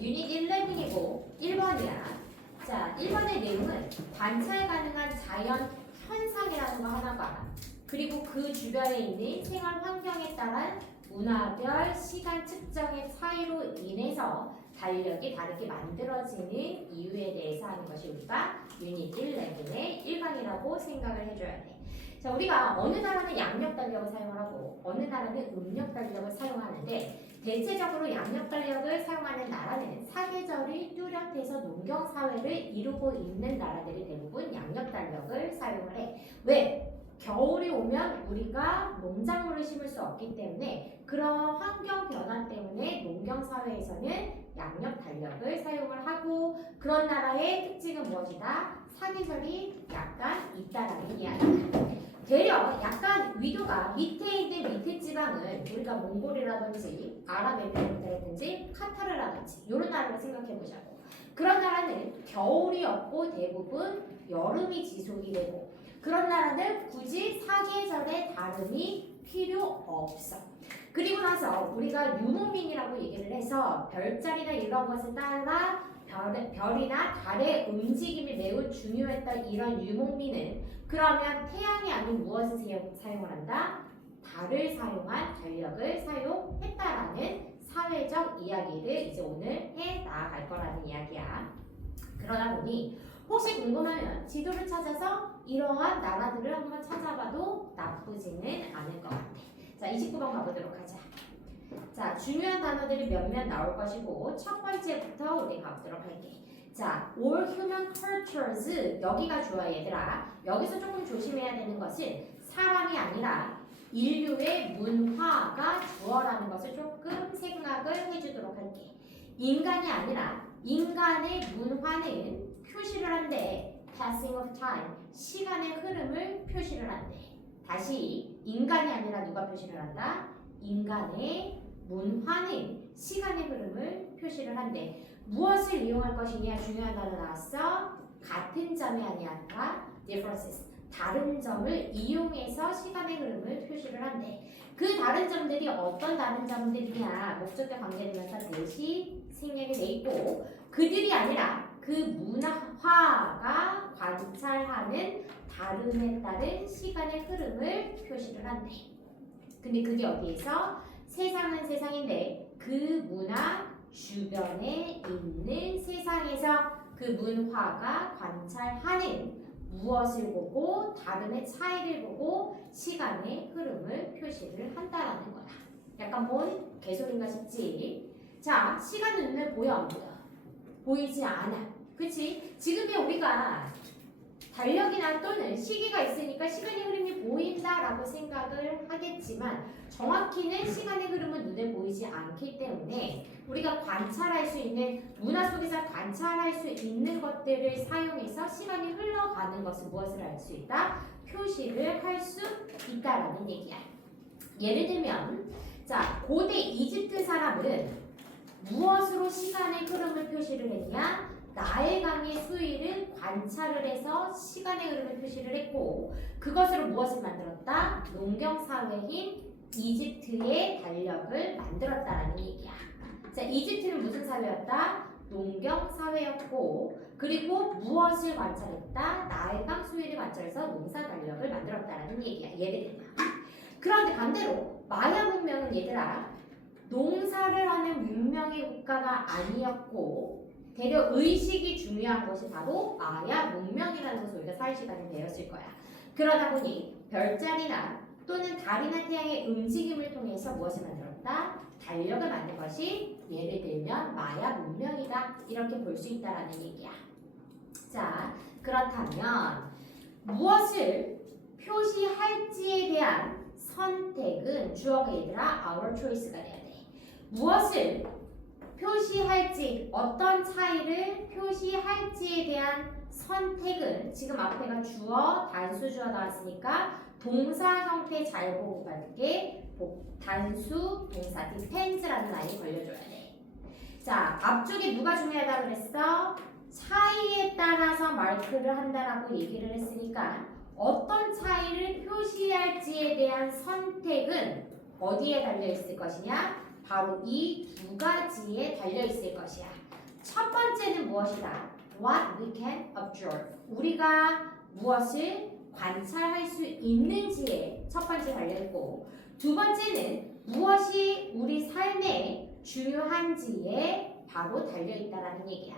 유닛 11이고 1번이야. 자, 1번의 내용은 관찰 가능한 자연 현상이라는 거 하나 봐. 그리고 그 주변에 있는 생활 환경에 따른 문화별 시간 측정의 차이로 인해서 달력이 다르게 만들어지는 이유에 대해서 하는 것이 우리가 유닛 11의 1강이라고 생각을 해줘야 돼. 자, 우리가 어느 나라는 양력 달력을 사용하고 어느 나라는 음력 달력을 사용하는데 대체적으로 양력 달력을 사용하는 나라는 사계절이 뚜렷해서 농경 사회를 이루고 있는 나라들이 대부분 양력 달력을 사용을 해. 왜? 겨울이 오면 우리가 농작물을 심을 수 없기 때문에 그런 환경 변화 때문에 농경 사회에서는 양력 달력을 사용을 하고 그런 나라의 특징은 무엇이다? 사계절이 약간 있다라는 이야기다. 되려 약간 위도가 밑에 있는 밑에 지방은 우리가 몽골이라든지 아랍에미리트라든지 카타르라든지 이런 나라를 생각해 보자고. 그런 나라는 겨울이 없고 대부분 여름이 지속이 되고 그런 나라는 굳이 사계절의 다름이 필요 없어. 그리고 나서 우리가 유목민이라고 얘기를 해서 별자리나 이런 것에 따라 별이나 달의 움직임이 매우 중요했던 이런 유목민은 그러면 태양이 아닌 무엇을 사용을 한다? 달을 사용한 달력을 사용했다라는 사회적 이야기를 이제 오늘 해 나아갈 거라는 이야기야. 그러다 보니 혹시 궁금하면 지도를 찾아서 이러한 나라들을 한번 찾아봐도 나쁘지는 않을 것 같아. 자, 29번 가보도록 하자. 자, 중요한 단어들이 몇몇 나올 것이고 첫 번째부터 우리 가보도록 할게. 자, all human cultures 여기가 좋아 얘들아. 여기서 조금 조심해야 되는 것은 사람이 아니라 인류의 문화가 주어라는 것을 조금 생각을 해주도록 할게. 인간이 아니라 인간의 문화는 표시를 한대. passing of time, 시간의 흐름을 표시를 한대. 다시 인간이 아니라 누가 표시를 한다? 인간의 문화는 시간의 흐름을 표시를 한대. 무엇을 이용할 것이냐 중요한 단어 나왔어. 같은 점이 아니라 differences, 다른 점을 이용해서 시간의 흐름을 표시를 한대. 그 다른 점들이 어떤 다른 점들이냐 목적과 관계되면서 대시 생략이 돼 있고 그들이 아니라 그 문화가 관찰하는 다름에 따른 시간의 흐름을 표시를 한대. 근데 그게 어디에서? 세상은 세상인데 그 문화 주변에 있는 세상에서 그 문화가 관찰하는 무엇을 보고 다름의 차이를 보고 시간의 흐름을 표시를 한다라는 거야. 약간 뭔 개소리인가 싶지? 자, 시간은 눈에 보여 안 보여? 보이지 않아. 그치? 지금의 우리가 달력이나 또는 시계가 있으니까 시간의 흐름이 보인다라고 생각을 하겠지만 정확히는 시간의 흐름은 눈에 보이지 않기 때문에 우리가 관찰할 수 있는 문화 속에서 관찰할 수 있는 것들을 사용해서 시간이 흘러가는 것은 무엇을 할 수 있다? 표시를 할 수 있다라는 얘기야. 예를 들면 자, 고대 이집트 사람은 무엇으로 시간의 흐름을 표시를 했냐? 나일강의 수위를 관찰을 해서 시간의 흐름을 표시를 했고 그것으로 무엇을 만들었다? 농경사회인 이집트의 달력을 만들었다라는 얘기야. 자, 이집트는 무슨 사회였다? 농경사회였고 그리고 무엇을 관찰했다? 나일강 수위를 관찰해서 농사 달력을 만들었다라는 얘기야. 예를 들면 그런데 반대로 마야 문명은 얘들아 농사를 하는 문명의 국가가 아니었고 대려 의식이 중요한 것이 바로 마야 문명이라는 것을 우리가 사회 시간에 배웠을 거야. 그러다 보니 별자리나 또는 달이나 태양의 움직임을 통해서 무엇을 만들었다? 달력을 만든 것이 예를 들면 마야 문명이다. 이렇게 볼 수 있다라는 얘기야. 자, 그렇다면 무엇을 표시할지에 대한 선택은 주어가 얘들아 our choice가 돼야 돼. 무엇을 표시할지, 어떤 차이를 표시할지에 대한 선택은 지금 앞에가 주어, 단수 주어 나왔으니까 동사 형태 잘 보고 갈게. 단수 동사 depends라는 라인이 걸려줘야 돼. 자, 앞쪽에 누가 중요하다고 그랬어? 차이에 따라서 마크를 한다라고 얘기를 했으니까 어떤 차이를 표시할지에 대한 선택은 어디에 달려 있을 것이냐? 바로 이 두 가지에 달려 있을 것이야. 첫 번째는 무엇이다? What we can observe. 우리가 무엇을 관찰할 수 있는지에 첫 번째 달려있고, 두 번째는 무엇이 우리 삶에 중요한지에 바로 달려있다라는 얘기야.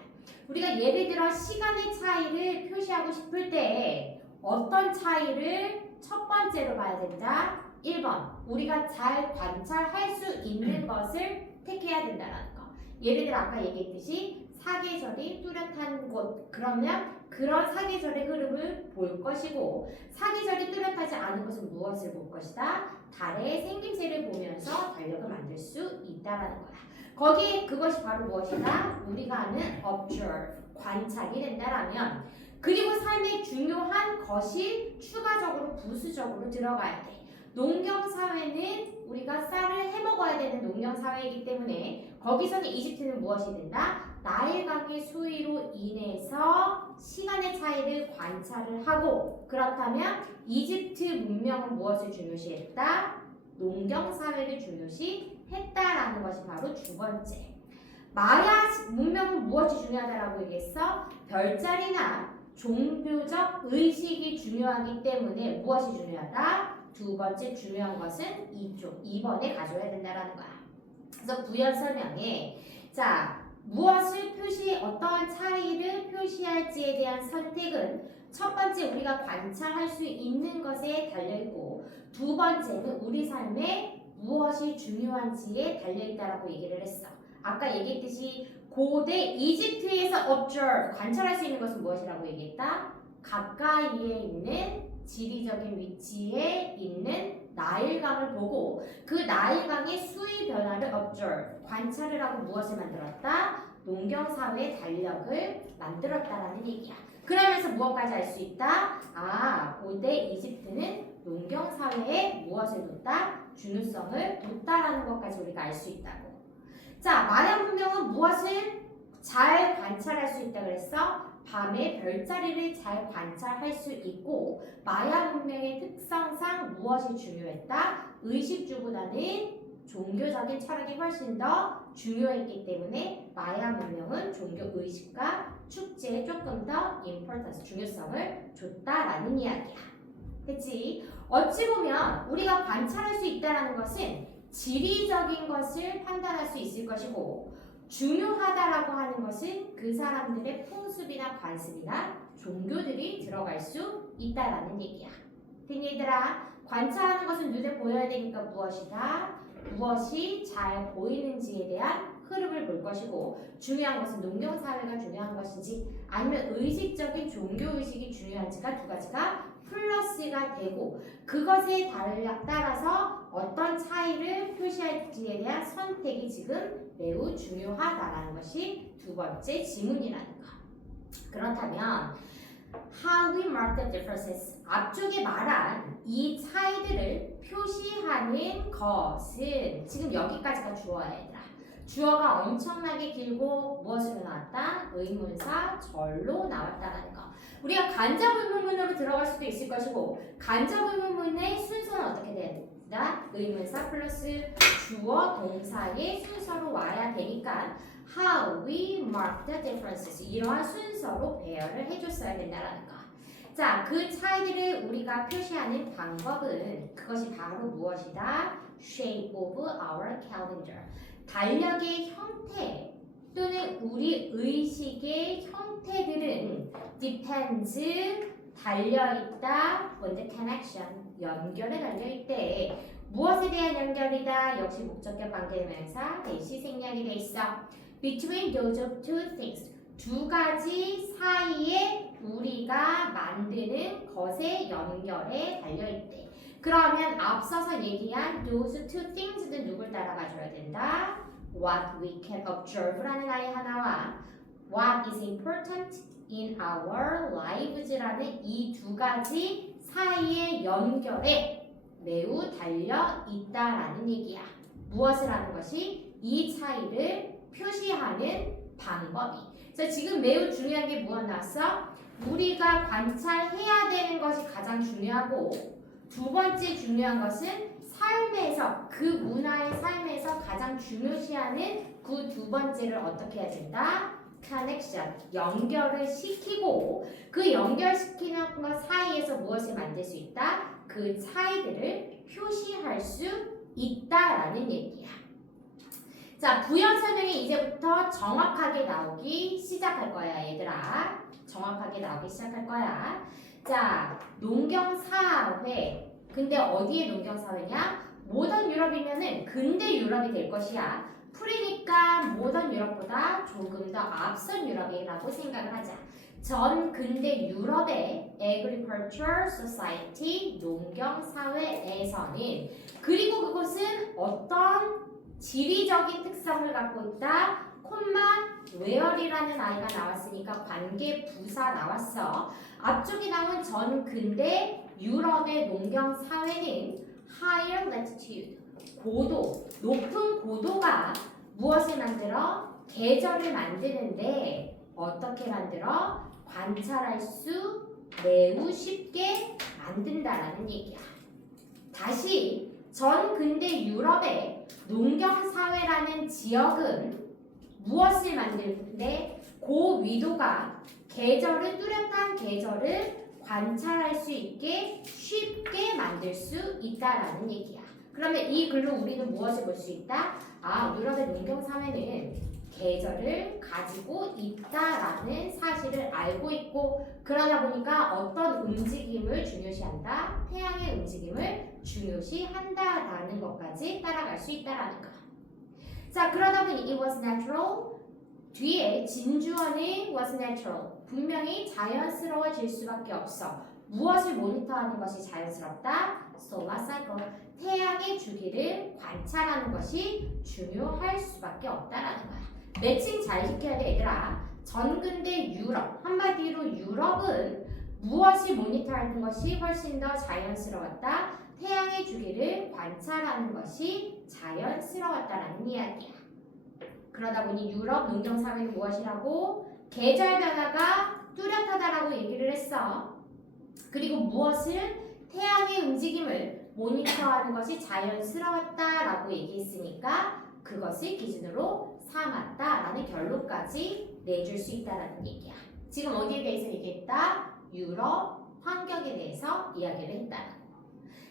우리가 예를 들어 시간의 차이를 표시하고 싶을 때 어떤 차이를 첫 번째로 봐야 된다? 1번, 우리가 잘 관찰할 수 있는 것을 택해야 된다는 거. 예를 들어 아까 얘기했듯이 사계절이 뚜렷한 곳, 그러면 그런 사계절의 흐름을 볼 것이고, 사계절이 뚜렷하지 않은 것은 무엇을 볼 것이다? 달의 생김새를 보면서 달력을 만들 수 있다라는 거야. 거기에 그것이 바로 무엇이다? 우리가 아는 observe, 관찰이 된다라면, 그리고 삶에 중요한 것이 추가적으로 부수적으로 들어가야 돼. 농경사회는 우리가 쌀을 해먹어야 되는 농경사회이기 때문에 거기서는 이집트는 무엇이 된다? 나일강의 수위로 인해서 시간의 차이를 관찰을 하고, 그렇다면 이집트 문명은 무엇을 중요시했다? 농경사회를 중요시했다라는 것이 바로 두 번째. 마야 문명은 무엇이 중요하다라고 얘기했어? 별자리나 종교적 의식이 중요하기 때문에 무엇이 중요하다? 두 번째 중요한 것은 이쪽 2번에 가져야 된다라는 거야. 그래서 부연 설명에 자 무엇을 어떠한 차이를 표시할지에 대한 선택은 첫 번째 우리가 관찰할 수 있는 것에 달려있고, 두 번째는 우리 삶에 무엇이 중요한지에 달려있다라고 얘기를 했어. 아까 얘기했듯이 고대 이집트에서 observe, 관찰할 수 있는 것은 무엇이라고 얘기했다? 가까이에 있는 지리적인 위치에 있는 나일강을 보고 그 나일강의 수위 변화를 observe, 관찰을 하고 무엇을 만들었다? 농경사회의 달력을 만들었다라는 얘기야. 그러면서 무엇까지 알 수 있다? 고대 이집트는 농경사회에 무엇을 뒀다? 중요성을 뒀다라는 것까지 우리가 알 수 있다고. 자, 마야 문명은 무엇을 잘 관찰할 수 있다고 그랬어? 밤에 별자리를 잘 관찰할 수 있고, 마야 문명의 특성상 무엇이 중요했다? 의식주보다는 종교적인 철학이 훨씬 더 중요했기 때문에 마야 문명은 종교 의식과 축제에 조금 더 importance, 중요성을 줬다라는 이야기야. 그치? 어찌 보면 우리가 관찰할 수 있다는 것은 지리적인 것을 판단할 수 있을 것이고, 중요하다라고 하는 것은 그 사람들의 풍습이나 관습이나 종교들이 들어갈 수 있다라는 얘기야. 됐니 얘들아? 관찰하는 것은 눈에 보여야 되니까 무엇이다? 무엇이 잘 보이는지에 대한 흐름을 볼 것이고, 중요한 것은 농경사회가 중요한 것인지 아니면 의식적인 종교의식이 중요한지가 두 가지가 플러스가 되고, 그것에 따라서 어떤 차이를 표시할지에 대한 선택이 지금 매우 중요하다라는 것이 두 번째 지문이라는 거. 그렇다면 how we mark the differences, 앞쪽에 말한 이 차이들을 표시하는 것은 지금 여기까지가 주어야 얘들아. 주어가 엄청나게 길고 무엇으로 나왔다? 의문사 절로 나왔다라는 거. 우리가 간접의문문으로 들어갈 수도 있을 것이고, 간접의문문의 순서는 어떻게 돼야 된다? 의문사 플러스 주어 동사의 순서로 와야 되니까 how we mark the differences, 이러한 순서로 배열을 해줬어야 된다라는 거. 자, 그 차이들을 우리가 표시하는 방법은 그것이 바로 무엇이다? shape of our calendar, 달력의 형태 또는 우리 의식의 형태들은 depends, 달려있다, on the connection, 연결에 달려있대. 무엇에 대한 연결이다? 역시 목적격 관계대명사 대시 생략이 돼 있어. between those two things, 두 가지 사이에 우리가 만드는 것의 연결에 달려있대. 그러면 앞서서 얘기한 those two things는 누굴 따라가줘야 된다? What we can observe라는 아이 하나와 What is important in our lives라는 이 두 가지 사이의 연결에 매우 달려 있다라는 얘기야. 무엇을 하는 것이 이 차이를 표시하는 방법이. 그래서 지금 매우 중요한 게 무엇 나왔어? 우리가 관찰해야 되는 것이 가장 중요하고, 두 번째 중요한 것은 삶에서 그 문화의 삶에서 가장 중요시하는 그 두 번째를 어떻게 해야 된다? connection, 연결을 시키고 그 연결시키는 것 사이에서 무엇을 만들 수 있다? 그 차이들을 표시할 수 있다라는 얘기야. 자, 부연 설명이 이제부터 정확하게 나오기 시작할 거야, 얘들아. 정확하게 나오기 시작할 거야. 자, 농경사회. 근데 어디에 농경사회냐? 모던 유럽이면은 근대 유럽이 될 것이야. 풀이니까 모던 유럽보다 조금 더 앞선 유럽이라고 생각을 하자. 전 근대 유럽의 Agriculture Society 농경사회에서는 그리고 그것은 어떤 지리적인 특성을 갖고 있다. 콤마 where이라는 아이가 나왔으니까 관계 부사 나왔어. 앞쪽에 나온 전 근대 유럽의 농경사회는 higher latitude, 고도, 높은 고도가 무엇을 만들어? 계절을 만드는데 어떻게 만들어? 관찰할 수 매우 쉽게 만든다라는 얘기야. 다시 전 근대 유럽의 농경사회라는 지역은 무엇을 만드는데 고위도가 계절을 뚜렷한 계절을 관찰할 수 있게 쉽게 만들 수 있다라는 얘기야. 그러면 이 글로 우리는 무엇을 볼 수 있다? 아, 유럽의 농경사회는 계절을 가지고 있다라는 사실을 알고 있고 그러다 보니까 어떤 움직임을 중요시한다? 태양의 움직임을 중요시한다라는 것까지 따라갈 수 있다라는 거야. 자, 그러다 보니 it was natural 뒤에 진주어는 was natural 분명히 자연스러워질 수밖에 없어. 무엇을 모니터하는 것이 자연스럽다? solar cycle 태양의 주기를 관찰하는 것이 중요할 수밖에 없다라는 거야. 매칭 잘 시켜야 돼 얘들아. 전근대 유럽 한마디로 유럽은 무엇이 모니터하는 것이 훨씬 더 자연스러웠다? 태양의 주기를 관찰하는 것이 자연스러웠다라는 이야기야. 그러다 보니 유럽 농경사회는 무엇이라고? 계절 변화가 뚜렷하다라고 얘기를 했어. 그리고 무엇을? 태양의 움직임을 모니터하는 것이 자연스러웠다라고 얘기했으니까 그것을 기준으로 삼았다라는 결론까지 내줄 수 있다라는 얘기야. 지금 어디에 대해서 얘기했다? 유럽 환경에 대해서 이야기를 했다는 거.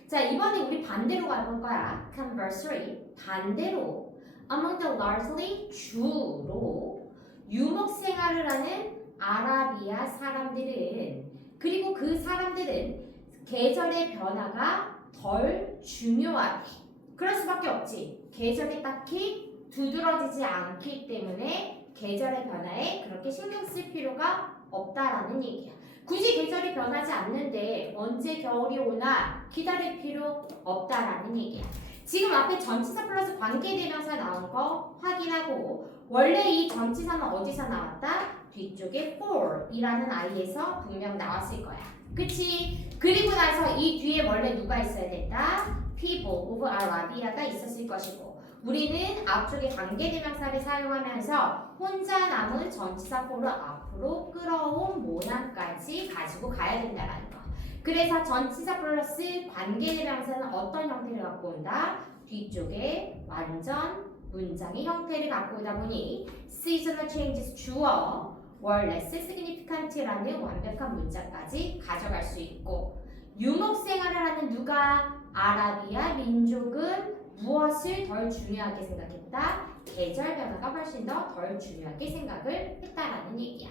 자, 이번에 우리 반대로 가볼 거야. Conversely, 반대로 among the largely 주로 유목 생활을 하는 아라비아 사람들은 그리고 그 사람들은 계절의 변화가 덜 중요하대. 그럴 수밖에 없지. 계절이 딱히 두드러지지 않기 때문에 계절의 변화에 그렇게 신경 쓸 필요가 없다라는 얘기야. 굳이 계절이 변하지 않는데 언제 겨울이 오나 기다릴 필요 없다라는 얘기야. 지금 앞에 전치사 플러스 관계대명사 나온 거 확인하고 원래 이 전치사는 어디서 나왔다? 뒤쪽에 for이라는 아이에서 분명 나왔을 거야. 그치? 그리고 나서 이 뒤에 원래 누가 있어야 된다? people of Arabia가 있었을 것이고 우리는 앞쪽에 관계대명사를 사용하면서 혼자 남은 전치사 for를 앞으로 끌어온 모양까지 가지고 가야 된다는 거. 그래서 전치사 플러스 관계대명사는 어떤 형태를 갖고 온다? 뒤쪽에 완전 문장의 형태를 갖고 오다 보니 seasonal changes 주어 were less significant라는 완벽한 문장까지 가져갈 수 있고 유목 생활을 하는 누가? 아라비아 민족은 무엇을 덜 중요하게 생각했다? 계절 변화가 훨씬 더 덜 중요하게 생각을 했다라는 얘기야.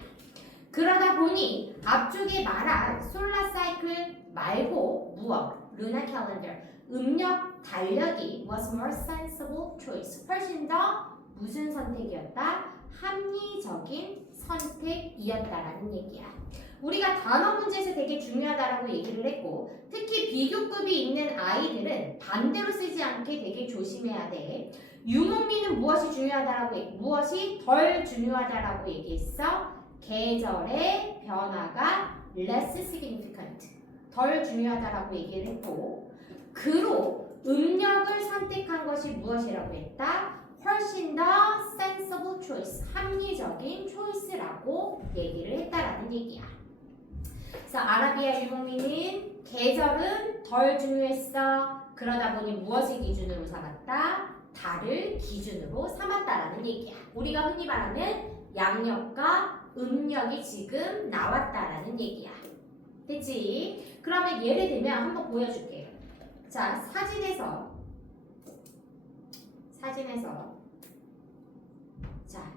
그러다 보니 앞쪽에 말한 솔라 사이클 말고 무엇? 루나 캘린더 음력 달력이 was more sensible choice 훨씬 더 무슨 선택이었다? 합리적인 선택이었다라는 얘기야. 우리가 단어 문제에서 되게 중요하다라고 얘기를 했고 특히 비교급이 있는 아이들은 반대로 쓰지 않게 되게 조심해야 돼. 유목민은 무엇이 중요하다라고 무엇이 덜 중요하다라고 얘기했어? 계절의 변화가 less significant 덜 중요하다라고 얘기를 했고 그로 음력을 선택한 것이 무엇이라고 했다? 훨씬 더 sensible choice 합리적인 choice라고 얘기를 했다라는 얘기야. 그래서 아라비아 유목민은 계절은 덜 중요했어. 그러다 보니 무엇을 기준으로 삼았다? 달을 기준으로 삼았다라는 얘기야. 우리가 흔히 말하는 양력과 음력이 지금 나왔다라는 얘기야. 됐지? 그러면 예를 들면 한번 보여줄게요. 자, 사진에서 자,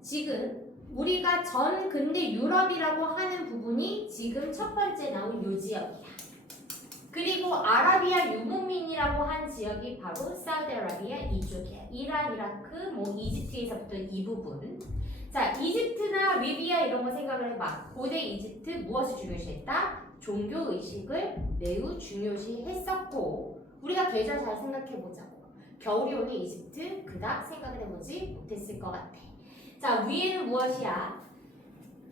지금 우리가 전 근대 유럽이라고 하는 부분이 지금 첫 번째 나온 요 지역이야. 그리고 아라비아 유목민이라고 한 지역이 바로 사우디아라비아 이쪽이야. 이란, 이라크, 뭐 이집트에서부터 이 부분. 자, 이집트나 리비아 이런 거 생각을 해봐. 고대 이집트 무엇을 중요시했다? 종교 의식을 매우 중요시했었고, 우리가 계절 잘 생각해보자고. 겨울이 오는 이집트 그닥 생각을 해보지 못했을 것 같아. 자, 위에는 무엇이야?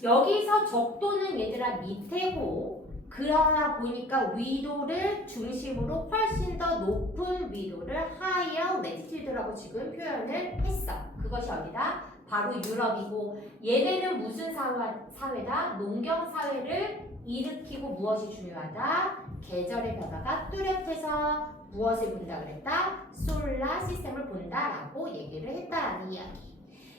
여기서 적도는 얘들아 밑에고, 그러나 보니까 위도를 중심으로 훨씬 더 높은 위도를 higher latitude라고 지금 표현을 했어. 그것이 어디다? 바로 유럽이고, 얘네는 무슨 사회다? 농경 사회를 일으키고 무엇이 중요하다? 계절의 변화가 뚜렷해서 무엇을 본다 그랬다? 솔라 시스템을 본다라고 얘기를 했다라는 이야기.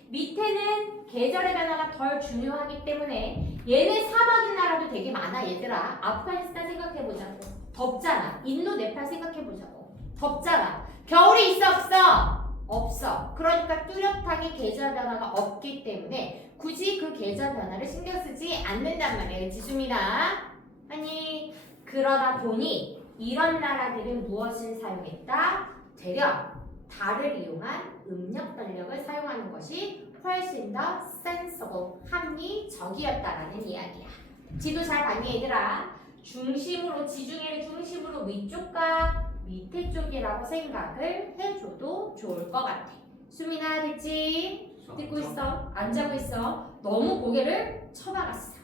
밑에는 계절의 변화가 덜 중요하기 때문에 얘네 사막인 나라도 되게 많아 얘들아. 아프가니스탄 생각해보자고. 덥잖아. 인도, 네팔 생각해보자고. 덥잖아. 겨울이 있어 없어? 없어. 그러니까 뚜렷하게 계절 변화가 없기 때문에 굳이 그 계절 변화를 신경 쓰지 않는단 말이에요. 지수미나. 아니 그러다 보니 이런 나라들은 무엇을 사용했다? 되려 달을 이용한 음력 전력을 사용하는 것이 훨씬 더 sensible, 합리적이었다라는 이야기야. 지도 잘 봤니 얘들아? 중심으로, 지중해를 중심으로 위쪽과 밑에 쪽이라고 생각을 해줘도 좋을 것 같아. 수민아 됐지? 듣고 있어? 안 자고 있어? 너무 고개를 쳐박았어.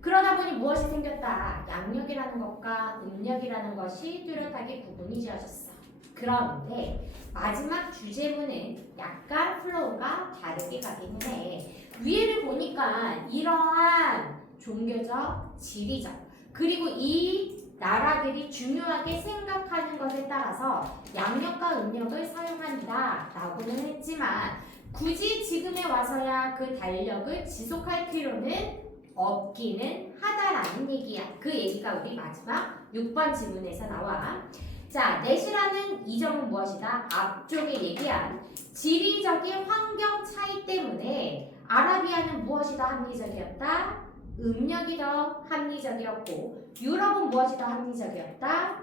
그러다 보니 무엇이 생겼다? 양력이라는 것과 음력이라는 것이 뚜렷하게 구분이 지어졌어. 그런데 마지막 주제문은 약간 플로우가 다르게 가기는 해. 위에를 보니까 이러한 종교적, 지리적, 그리고 이 나라들이 중요하게 생각하는 것에 따라서 양력과 음력을 사용한다 라고는 했지만 굳이 지금에 와서야 그 달력을 지속할 필요는 없기는 하다라는 얘기야. 그 얘기가 우리 마지막 6번 지문에서 나와. 자, 넷이라는 이 점은 무엇이다? 앞쪽에 얘기한 지리적인 환경 차이 때문에 아라비아는 무엇이 더 합리적이었다? 음력이 더 합리적이었고 유럽은 무엇이 더 합리적이었다?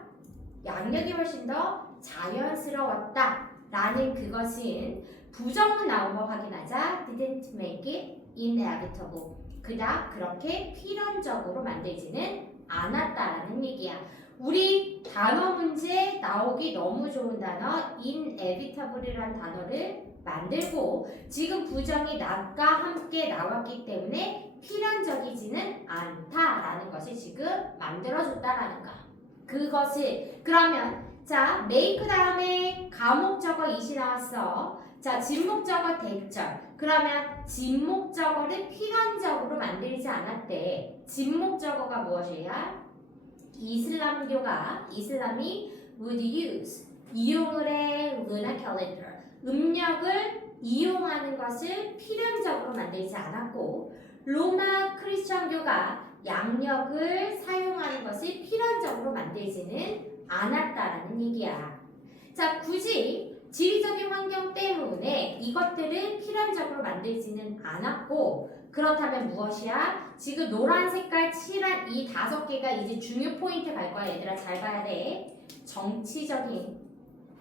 양력이 훨씬 더 자연스러웠다 라는 그것은 부정문 나온 거 확인하자. Didn't make it inevitable. 그닥 그렇게 필연적으로 만들지는 않았다라는 얘기야. 우리 단어 문제 나오기 너무 좋은 단어 inevitable이라는 단어를 만들고 지금 부정이 not과 함께 나왔기 때문에 필연적이지는 않다라는 것을 지금 만들어줬다라는 거. 그것을 그러면 자 make 다음에 가목적어 it이 나왔어. 자 진목적어 대절. 그러면 진목적어를 필연적으로 만들지 않았대. 진목적어가 무엇이야? 이슬람이 would use 이용을 해 lunar calendar 음력을 이용하는 것을 필연적으로 만들지 않았고 로마 크리스천교가 양력을 사용하는 것을 필연적으로 만들지는 않았다라는 얘기야. 자, 굳이 지리적인 환경 때문에 이것들을 필연적으로 만들지는 않았고 그렇다면 무엇이야? 지금 노란 색깔 칠한 이 5개가 이제 중요 포인트 갈 거야. 얘들아 잘 봐야 돼. 정치적인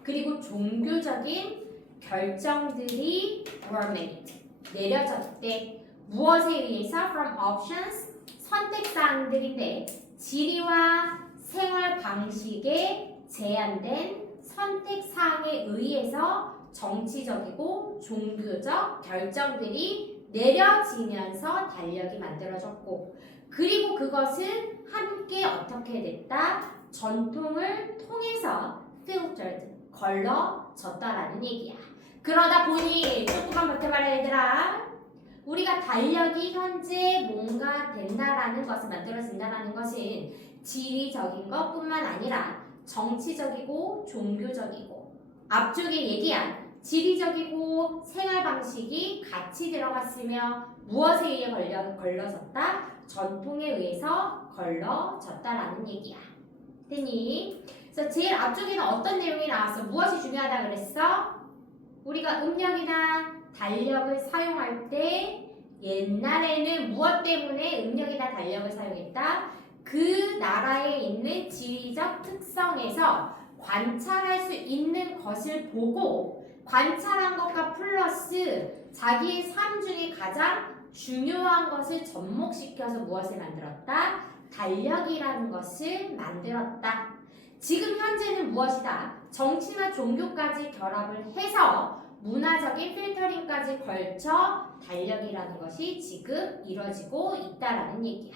그리고 종교적인 결정들이 were made 내려졌대. 무엇에 의해서? From options 선택사항들인데 지리와 생활 방식에 제한된 선택사항에 의해서 정치적이고 종교적 결정들이 내려지면서 달력이 만들어졌고 그리고 그것은 함께 어떻게 됐다? 전통을 통해서 filtered, 걸러졌다라는 얘기야. 그러다 보니 조금만 버텨봐라 얘들아. 우리가 달력이 현재 뭔가 된다라는 것을 만들어진다라는 것은 지리적인 것뿐만 아니라 정치적이고 종교적이고 앞쪽에 얘기한 지리적이고 생활 방식이 같이 들어갔으며 무엇에 의해 걸러졌다? 전통에 의해서 걸러졌다라는 얘기야. 됐니? 그래서 제일 앞쪽에는 어떤 내용이 나왔어? 무엇이 중요하다 그랬어? 우리가 음력이나 달력을 사용할 때 옛날에는 무엇 때문에 음력이나 달력을 사용했다? 그 나라에 있는 지리적 특성에서 관찰할 수 있는 것을 보고 관찰한 것과 플러스 자기의 삶 중에 가장 중요한 것을 접목시켜서 무엇을 만들었다? 달력이라는 것을 만들었다. 지금 현재는 무엇이다? 정치나 종교까지 결합을 해서 문화적인 필터링까지 걸쳐 달력이라는 것이 지금 이뤄지고 있다라는 얘기야.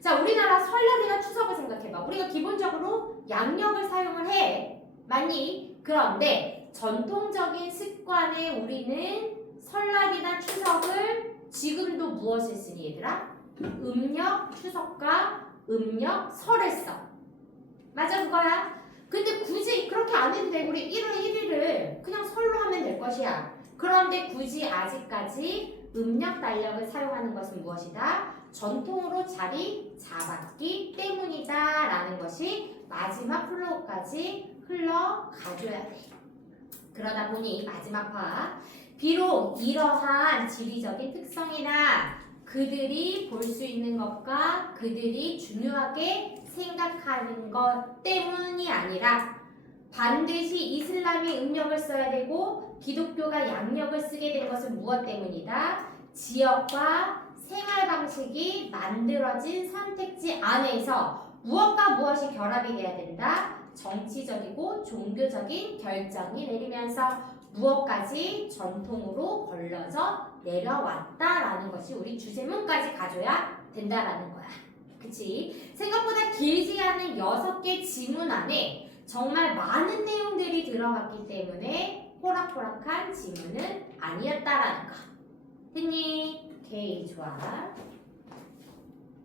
자, 우리나라 설날이나 추석을 생각해봐. 우리가 기본적으로 양력을 사용을 해. 맞니? 그런데 전통적인 습관에 우리는 설날이나 추석을 지금도 무엇을 쓰니 얘들아? 음력 추석과 음력 설을 써. 맞아 그거야? 근데 굳이 그렇게 안 해도 돼. 우리 1월 1일을 그냥 설로 하면 될 것이야. 그런데 굳이 아직까지 음력 달력을 사용하는 것은 무엇이다? 전통으로 자리 잡았기 때문이다 라는 것이 마지막 플로우까지 흘러가줘야 돼. 그러다 보니 마지막 화 비록 이러한 지리적인 특성이나 그들이 볼 수 있는 것과 그들이 중요하게 생각하는 것 때문이 아니라 반드시 이슬람이 음력을 써야 되고 기독교가 양력을 쓰게 된 것은 무엇 때문이다? 지역과 생활 방식이 만들어진 선택지 안에서 무엇과 무엇이 결합이 돼야 된다? 정치적이고 종교적인 결정이 내리면서 무엇까지 전통으로 걸러져 내려왔다라는 것이 우리 주제문까지 가져야 된다라는 거야. 그치? 생각보다 길지 않은 6개 지문 안에 정말 많은 내용들이 들어갔기 때문에 호락호락한 지문은 아니었다라는 거. 됐니? 오케이, 좋아.